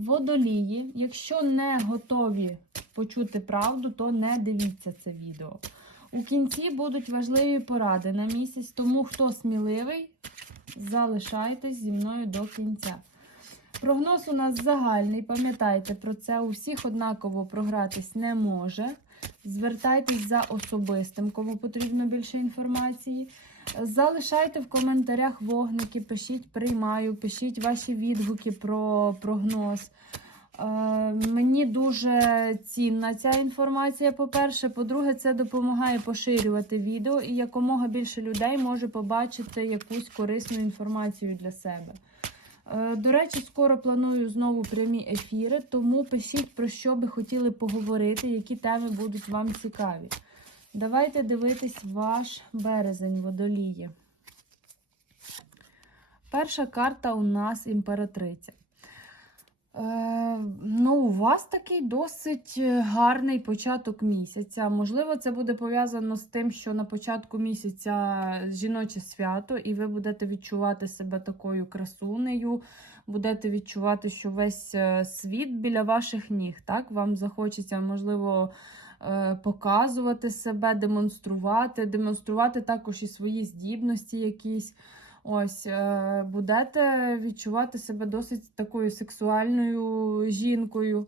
Водолії, якщо не готові почути правду, то не дивіться це відео. У кінці будуть важливі поради на місяць, тому хто сміливий, залишайтесь зі мною до кінця. Прогноз у нас загальний, пам'ятайте про це, у всіх однаково програтись не може. Звертайтесь за особистим, кому потрібно більше інформації. Залишайте в коментарях вогники, пишіть приймаю, пишіть ваші відгуки про прогноз. Е, мені дуже цінна ця інформація. По-перше, по-друге, це допомагає поширювати відео і якомога більше людей може побачити якусь корисну інформацію для себе. Е, До речі, скоро планую знову прямі ефіри, тому пишіть про що би хотіли поговорити, які теми будуть вам цікаві. Давайте дивитись ваш березень водолії. Перша карта у нас імператриця. Е, ну, у вас такий досить гарний початок місяця. Можливо, це буде пов'язано з тим, що на початку місяця жіноче свято, і ви будете відчувати себе такою красунею, будете відчувати, що весь е, світ біля ваших ніг. Так? Вам захочеться, можливо, показувати себе, демонструвати, демонструвати також і свої здібності якісь. Ось, е, будете відчувати себе досить такою сексуальною жінкою.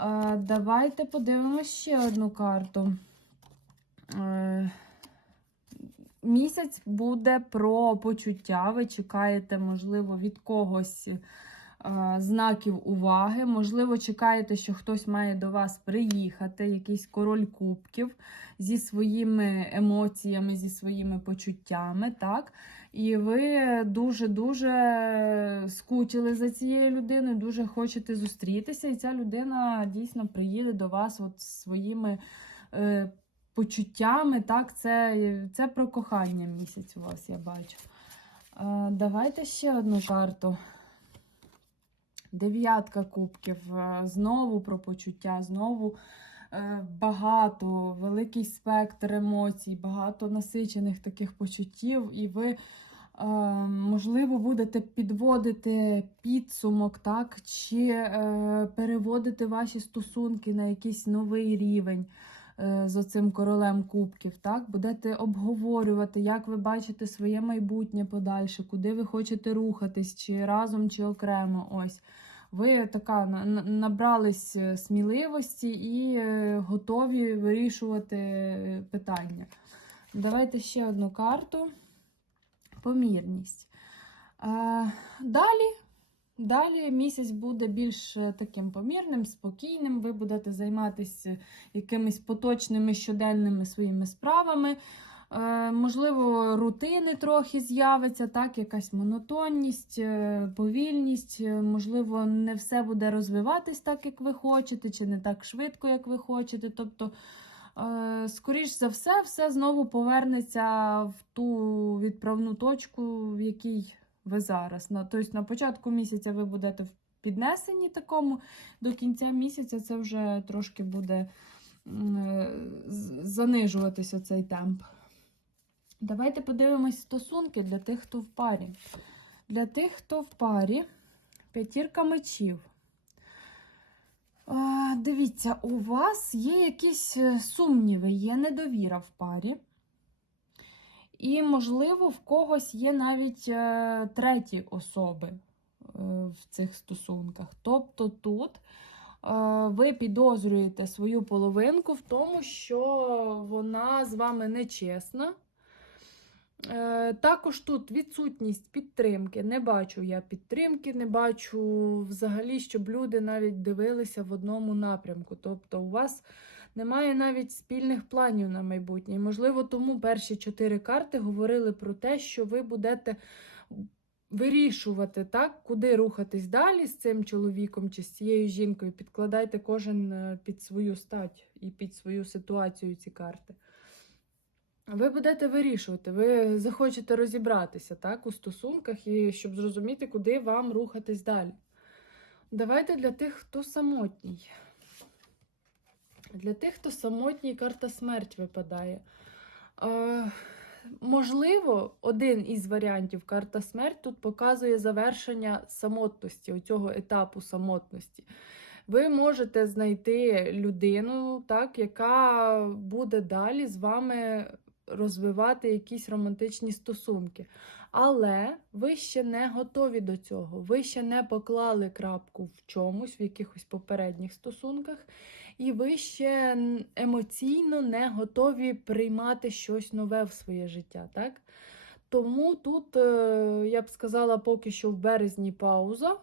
Е, Давайте подивимося ще одну карту. Е, Місяць буде про почуття. Ви чекаєте, можливо, від когось е, знаків уваги. Можливо, чекаєте, що хтось має до вас приїхати, якийсь король кубків зі своїми емоціями, зі своїми почуттями. так? І ви дуже-дуже скучили за цією людиною, дуже хочете зустрітися, і ця людина дійсно приїде до вас от своїми е, почуттями. Так, це, це про кохання місяць у вас, я бачу. Е, давайте ще одну карту. Дев'ятка кубків. Е, Знову про почуття, знову е, багато, великий спектр емоцій, багато насичених таких почуттів, і ви, е, можливо, будете підводити підсумок, так, чи е, переводити ваші стосунки на якийсь новий рівень з оцим королем кубків. Так? Будете обговорювати, як ви бачите своє майбутнє подальше, куди ви хочете рухатись, чи разом, чи окремо. Ось. Ви така на- на- набрались е, сміливості і е, готові вирішувати е, питання. Давайте ще одну карту. Помірність. Е, Далі, далі місяць буде більш е, таким помірним, спокійним. Ви будете займатися якимись поточними щоденними своїми справами. Е, Можливо, рутини трохи з'явиться, так, якась монотонність, е, повільність. Можливо, не все буде розвиватись так, як ви хочете, чи не так швидко, як ви хочете. Тобто, скоріш за все, все знову повернеться в ту відправну точку, в якій ви зараз. На, тобто на початку місяця ви будете в піднесенні такому, до кінця місяця це вже трошки буде е, занижуватися цей темп. Давайте подивимось стосунки для тих, хто в парі. Для тих, хто в парі, п'ятірка мечів. Дивіться, у вас є якісь е, сумніви, є недовіра в парі. І, можливо, в когось є навіть е, треті особи е, в цих стосунках. Тобто тут е, ви підозрюєте свою половинку в тому, що вона з вами нечесна. Також тут відсутність підтримки. Не бачу я підтримки, не бачу взагалі, щоб люди навіть дивилися в одному напрямку. Тобто, у вас немає навіть спільних планів на майбутнє. І, можливо, тому перші чотири карти говорили про те, що ви будете вирішувати, так, куди рухатись далі з цим чоловіком чи з цією жінкою. Підкладайте кожен е, під свою стать і під свою ситуацію ці карти. Ви будете вирішувати, ви захочете розібратися так, у стосунках і щоб зрозуміти, куди вам рухатись далі. Давайте для тих, хто самотній. Для тих, хто самотній, карта смерть випадає. Е, можливо, один із варіантів карта смерть тут показує завершення самотності, оцього етапу самотності. Ви можете знайти людину, так, яка буде далі з вами розвивати якісь романтичні стосунки. Але ви ще не готові до цього. Ви ще не поклали крапку в чомусь, в якихось попередніх стосунках, і ви ще емоційно не готові приймати щось нове в своє життя. Так? Тому тут, е, я б сказала, поки що в березні пауза.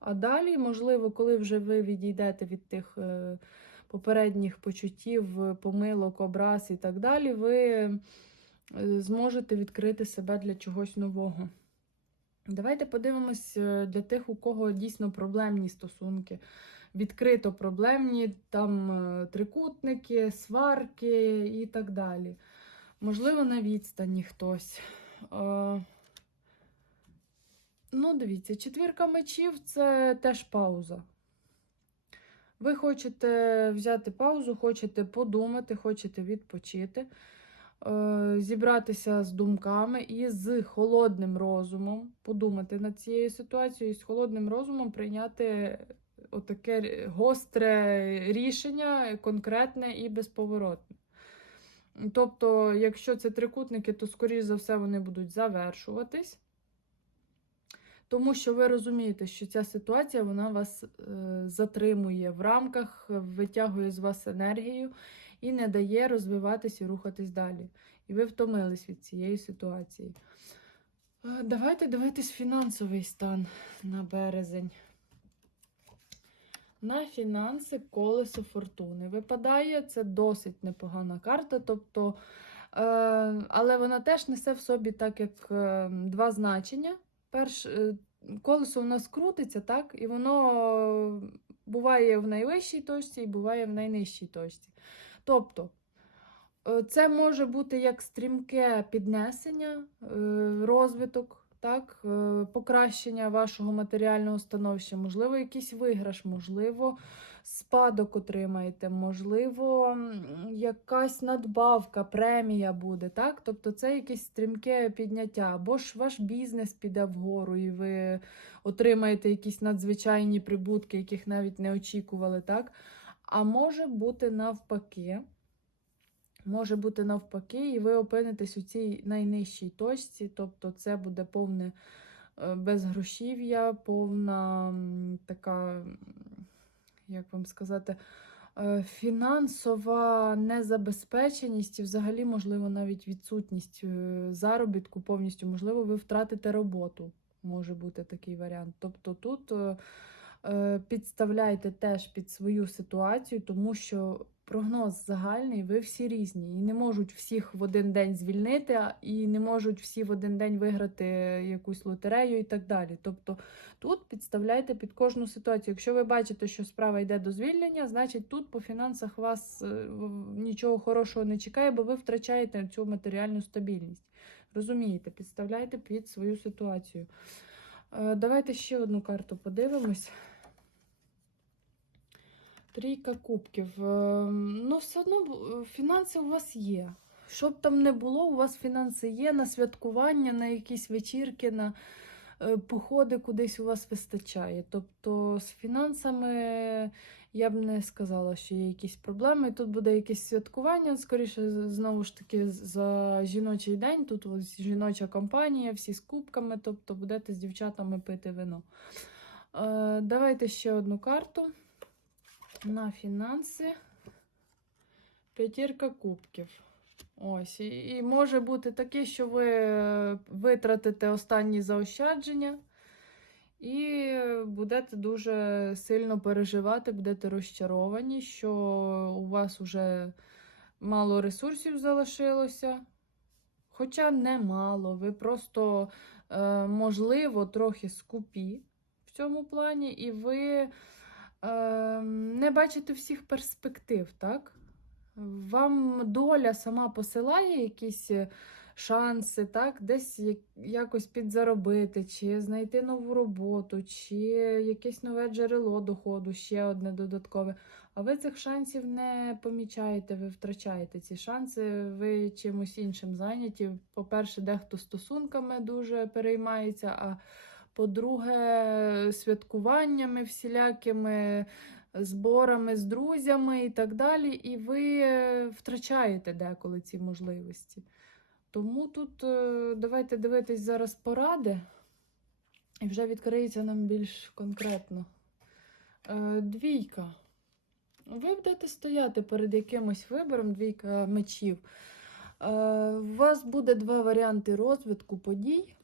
А далі, можливо, коли вже ви відійдете від тих е, попередніх почуттів, помилок, образ і так далі, ви е, зможете відкрити себе для чогось нового. Давайте подивимось для тих, у кого дійсно проблемні стосунки. Відкрито проблемні, там е, трикутники, сварки і так далі. Можливо, на відстані хтось. Е, Ну, дивіться, четвірка мечів це теж пауза. Ви хочете взяти паузу, хочете подумати, хочете відпочити, е, зібратися з думками і з холодним розумом подумати над цією ситуацією, і з холодним розумом прийняти отаке гостре рішення, конкретне і безповоротне. Тобто, якщо це трикутники, то, скоріш за все, вони будуть завершуватись. Тому що ви розумієте, що ця ситуація вона вас е, затримує в рамках, витягує з вас енергію і не дає розвиватись і рухатись далі. І ви втомились від цієї ситуації. Е, Давайте дивитись фінансовий стан на березень. На фінанси колесо фортуни випадає. Це досить непогана карта. Тобто, е, але вона теж несе в собі так, як е, два значення. Перш, е, колесо у нас крутиться, так? І воно буває в найвищій точці і буває в найнижчій точці. Тобто, е, це може бути як стрімке піднесення, е, розвиток, так? е, покращення вашого матеріального становища, можливо, якийсь виграш, можливо, спадок отримаєте, можливо, якась надбавка, премія буде. Так? Тобто це якесь стрімке підняття, або ж ваш бізнес піде вгору, і ви отримаєте якісь надзвичайні прибутки, яких навіть не очікували. Так? А може бути навпаки. Може бути навпаки, і ви опинитесь у цій найнижчій точці, тобто це буде повне е, безгрошів'я, повна така, як вам сказати, е, фінансова незабезпеченість і взагалі, можливо, навіть відсутність е, заробітку повністю. Можливо, ви втратите роботу. Може бути такий варіант. Тобто тут підставляйте теж під свою ситуацію, тому що прогноз загальний, ви всі різні. І не можуть всіх в один день звільнити, і не можуть всі в один день виграти якусь лотерею і так далі. Тобто тут підставляйте під кожну ситуацію. Якщо ви бачите, що справа йде до звільнення, значить тут по фінансах вас е, нічого хорошого не чекає, бо ви втрачаєте цю матеріальну стабільність. Розумієте, підставляйте під свою ситуацію. Е, Давайте ще одну карту подивимось. Трійка кубків. Ем, Ну, все одно фінанси у вас є. Що б там не було, у вас фінанси є на святкування, на якісь вечірки, на е, походи кудись у вас вистачає. Тобто з фінансами я б не сказала, що є якісь проблеми. Тут буде якесь святкування, скоріше, знову ж таки, за жіночий день. Тут ось жіноча компанія, всі з кубками, тобто будете з дівчатами пити вино. Е, Давайте ще одну карту на фінанси. П'ятірка кубків. Ось. І, і може бути таке, що ви е, витратите останні заощадження і будете дуже сильно переживати, будете розчаровані, що у вас вже мало ресурсів залишилося. Хоча не мало, ви просто, е, можливо, трохи скупі в цьому плані, і ви не бачите всіх перспектив, так? Вам доля сама посилає якісь е, шанси, так, десь якось підзаробити, чи знайти нову роботу, чи якесь нове джерело доходу, ще одне додаткове. А ви цих шансів не помічаєте, ви втрачаєте ці шанси, ви чимось іншим зайняті. По-перше, дехто стосунками дуже переймається, а по-друге, святкуваннями всілякими, зборами з друзями і так далі. І ви е, втрачаєте деколи ці можливості. Тому тут е, давайте дивитись зараз поради, і вже відкриється нам більш конкретно. Е, Двійка. Ви будете стояти перед якимось вибором, двійка мечів. У вас буде два варіанти розвитку подій.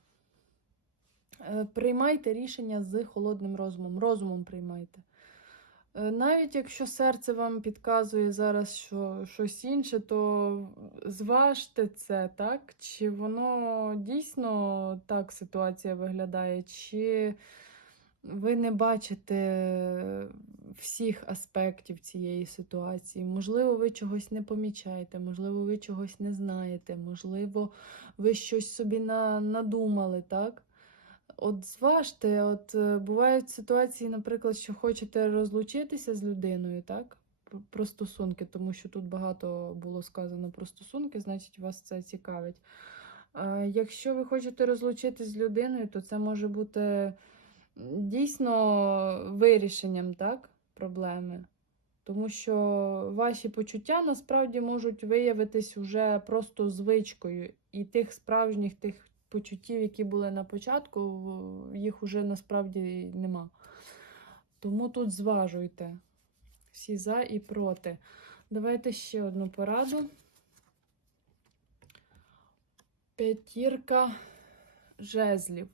Е, Приймайте рішення з холодним розумом. Розумом приймайте. Е, Навіть якщо серце вам підказує зараз що щось інше, то зважте це, так? Чи воно дійсно так ситуація виглядає, чи ви не бачите всіх аспектів цієї ситуації. Можливо, ви чогось не помічаєте, можливо, ви чогось не знаєте, можливо, ви щось собі на, надумали, так? От зважте, от е, бувають ситуації, наприклад, що хочете розлучитися з людиною, так? Про стосунки, тому що тут багато було сказано про стосунки, значить вас це цікавить. Якщо ви хочете розлучитись з людиною, то це може бути дійсно вирішенням так, проблеми. Тому що ваші почуття насправді можуть виявитись уже просто звичкою, і тих справжніх тих почуттів, які були на початку, їх уже насправді нема. Тому тут зважуйте всі за і проти. Давайте ще одну пораду. П'ятірка жезлів.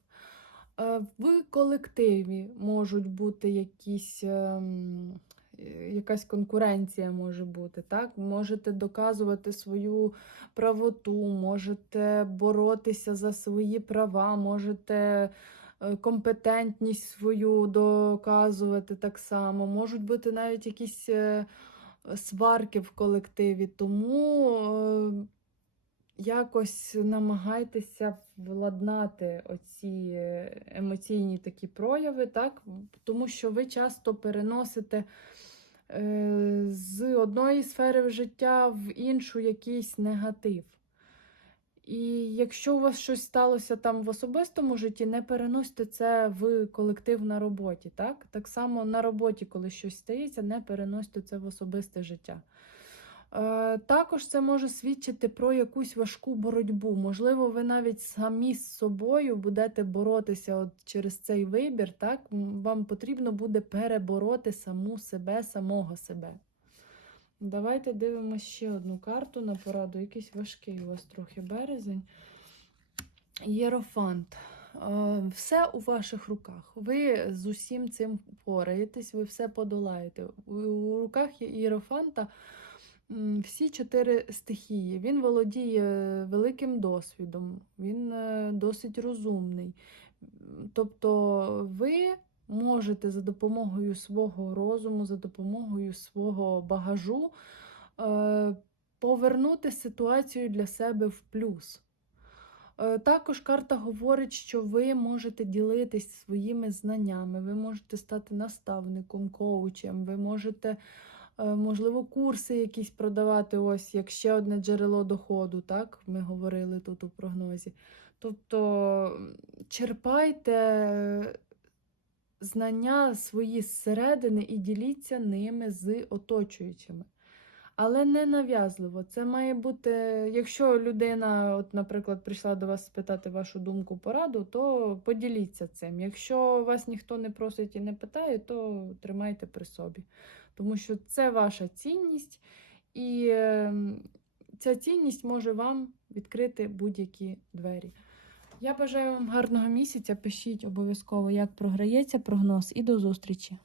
Е, В колективі можуть бути якісь, ем, якась конкуренція може бути. Так? Можете доказувати свою правоту, можете боротися за свої права, можете е, компетентність свою доказувати так само. Можуть бути навіть якісь е, сварки в колективі. Тому е, якось намагайтеся владнати оці емоційні такі прояви, так? тому що ви часто переносите з одної сфери життя в іншу якийсь негатив. І якщо у вас щось сталося там в особистому житті, не переносьте це в колектив на роботі. Так, так само на роботі, коли щось стається, не переносьте це в особисте життя. Е, Також це може свідчити про якусь важку боротьбу. Можливо, ви навіть самі з собою будете боротися от через цей вибір. Так? Вам потрібно буде перебороти саму себе, самого себе. Давайте дивимося ще одну карту на пораду. Якийсь важкий у вас трохи березень. Єрофант. Е, Все у ваших руках. Ви з усім цим впораєтесь, ви все подолаєте. У- руках Єрофанта всі чотири стихії. Він володіє великим досвідом, він е, досить розумний. Тобто ви можете за допомогою свого розуму, за допомогою свого багажу е, повернути ситуацію для себе в плюс. Е, Також карта говорить, що ви можете ділитись своїми знаннями, ви можете стати наставником, коучем, ви можете, можливо, курси якісь продавати, ось як ще одне джерело доходу, так? Ми говорили тут у прогнозі. Тобто черпайте знання свої зсередини і діліться ними з оточуючими. Але не нав'язливо. Це має бути, якщо людина, от, наприклад, прийшла до вас спитати вашу думку, пораду, то поділіться цим. Якщо вас ніхто не просить і не питає, то тримайте при собі. Тому що це ваша цінність, і ем, ця цінність може вам відкрити будь-які двері. Я бажаю вам гарного місяця. Пишіть обов'язково, як програється прогноз, і до зустрічі!